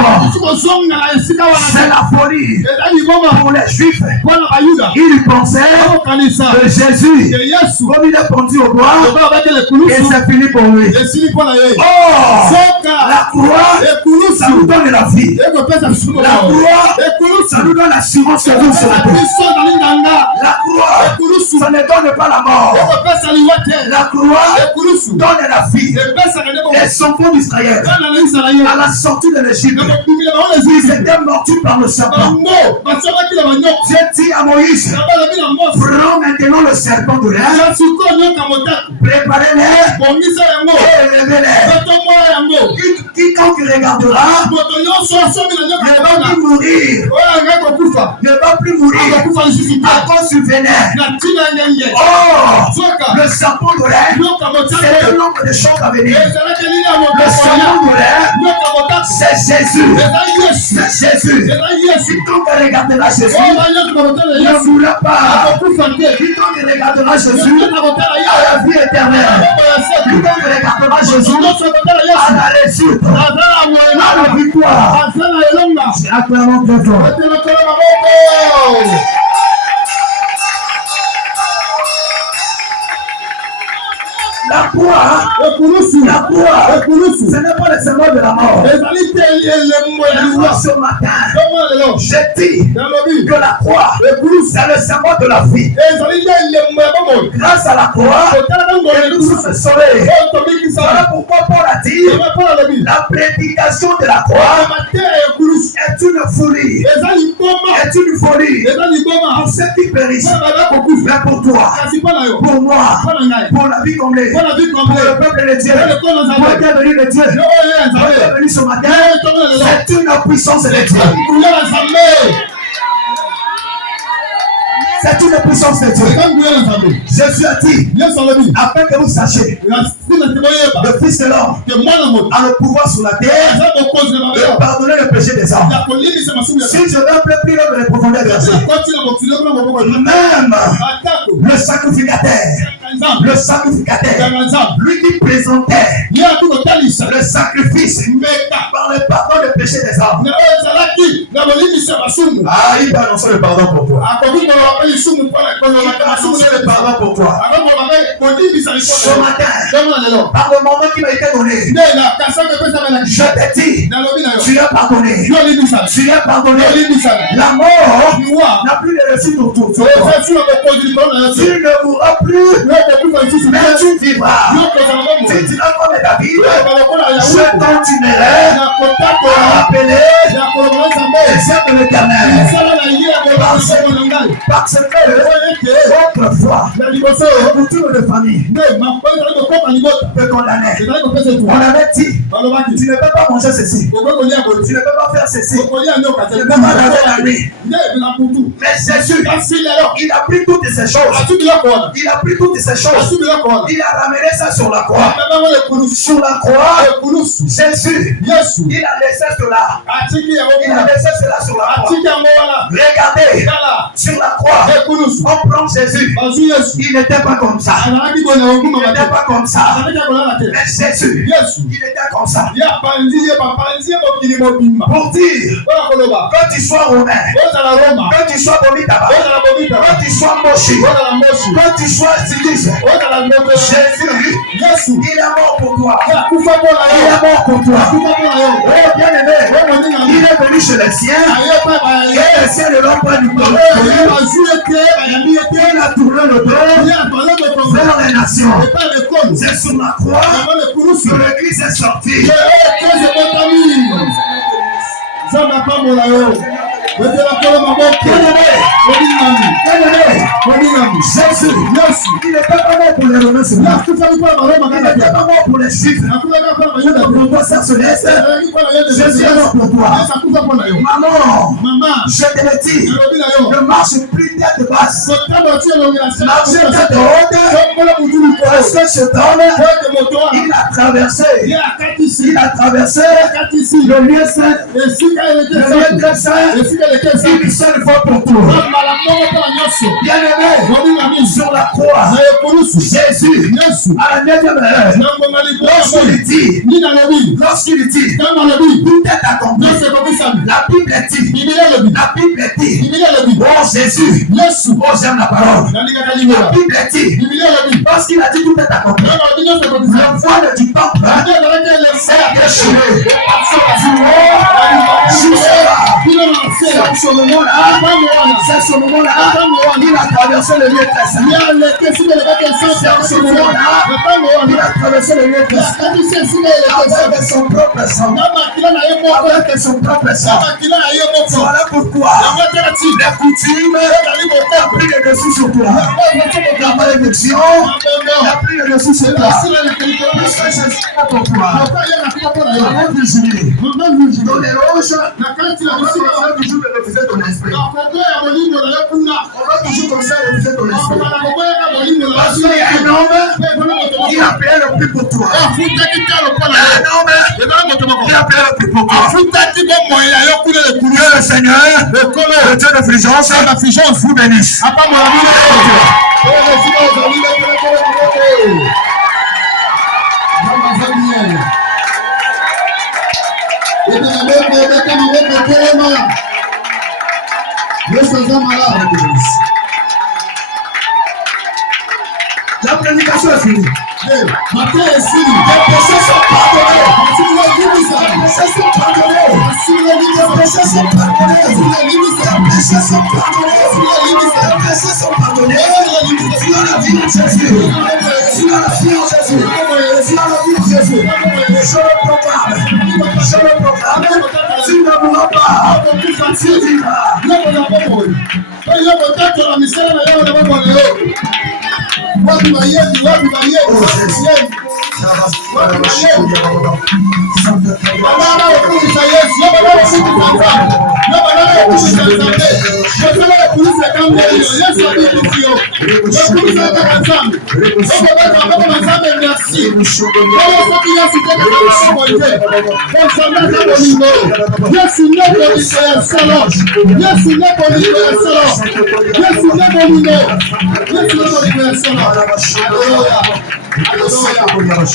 encore. C'est la folie pour les Juifs. Ils pensaient que Jésus, comme il est pendu au bois, et c'est fini pour lui. Oh, la croix, ça nous donne la vie. La croix, ça nous donne l'assurance sur nous sur la terre. La croix, ça ne donne pas la mort. La croix donne la vie. Et son peuple d'Israël, à la sortie de l'Égypte, ils étaient mordus par le serpent. Dieu dit à Moïse, prends maintenant le serpent de l'air, préparez-les et élevez-les. Quiconque regardera ne va plus mourir. Ne va plus mourir à cause du vénère. Oh, le serpent de l'air, c'est le nombre de choses à venir. Le serpent de l'air, c'est Jésus. C'est Jésus. Quiconque regardera Jésus ne mourra pas. Quiconque regardera Jésus à la vie éternelle. Quiconque regardera Jésus à la réussite, à la victoire. Acclamons très fort. La croix, ce n'est pas le symbole de la mort. Ce matin, j'ai dit que la croix, c'est le symbole de la vie. Grâce à la croix, nous sommes sauvés. Voilà pourquoi Paul a dit, la prédication de la croix est une folie. Est une folie pour ceux qui périssent. Mais pour toi, pour moi, pour la vie complète, pour le peuple de Dieu, pour le peuple de Dieu, pour le peuple ce matin, c'est une puissance de Dieu. C'est une puissance de Dieu. Jésus a dit, afin que vous sachiez, le Fils de l'homme a le pouvoir sur la terre de pardonner le péché des hommes. Si je veux un peu plus de les profondeurs de la terre, même le sacrificateur, lui qui présentait le sacrifice par le pardon du péché des hommes. Ah, il va annoncer le pardon pour toi. Le pardon pour toi. Ce matin, par le moment qui m'a été donné, je te dis, tu as pardonné. Tu as pardonné. La mort n'a plus de réussite autour de toi. Tu ne mourras plus, mais tu vivras. Si tu n'as pas de David, je continuerai à rappeler les œuvres de l'Éternel. Parce que autrefois, le coutume de famille te condamnait. On avait dit, tu ne peux pas manger ceci, tu ne peux pas faire ceci, tu ne peux pas laver la nuit. Mais Jésus, il a pris toutes ces choses. Il a pris toutes ces choses. Il a ramené ça sur la croix. Sur la croix, Jésus, il a laissé cela. Il a laissé cela sur la croix. Regardez, sur la croix, on prend Jésus. Il n'était pas comme ça. Il n'était pas comme ça. Mais Jésus, il était comme ça. Pour dire, quand tu sois romain, quand tu sois Bomita, quand tu sois Moshi, quand tu sois Sidis, Jésus, il est mort pour toi. Il est mort pour toi. Oh, bien aimé, il est venu chez les siens et les siens ne l'ont pas du tout. Il a tourné le dos vers les nations. C'est sur la croix que l'église est sortie. Jésus, il n'était pas mort pour les Romains, il n'était pas mort pour les Juifs. Pour toi, ça se laisse. Jésus est mort pour toi. Maman, je te le dis, ne marche plus tête de basse. Marche tête haute. Parce que ce temps, il a traversé le lieu saint, le lieu très saint, une seule fois pour tout. Bien aimé, sur la croix, Jésus, à la 9e heure, lorsqu'il dit, tout est accompli, Bible dit. La Bible dit. Oh Jésus. Oh j'aime la parole. La Bible dit. Parce qu'il a dit tout est accompli. Le voile du temple. C'est déchiré. C'est ce moment-là. C'est ce moment-là. Il a traversé le lieu très saint. C'est ce moment-là. Il a traversé le lieu très saint. Avec son propre sang. Avec son propre sang. Voilà pourquoi les coutumes ont pris le dessus sur toi. La malédiction a pris le dessus sur toi. Parce que c'est ça pour toi. Avant de juger, dans les roches, on va toujours refuser ton esprit. On va toujours comme ça refuser ton esprit. Parce qu'il y a un homme qui a payé le prix pour toi. Un homme qui a payé le prix pour toi. Que le Seigneur, le Dieu de Fulgence, vous bénisse. La prédication est finie. Matin est fini. Les péchés sont pardonnés. Les péchés sont pardonnés. Les péchés sont pardonnés. Les péchés sont pardonnés. Les péchés sont pardonnés. Tu as la vie en Jésus. Tu as la vie en Jésus. Tu as la vie en Jésus. Je le proclame. Je le proclame. Tu ne mourras pas. Tu vivras. Hallelujah.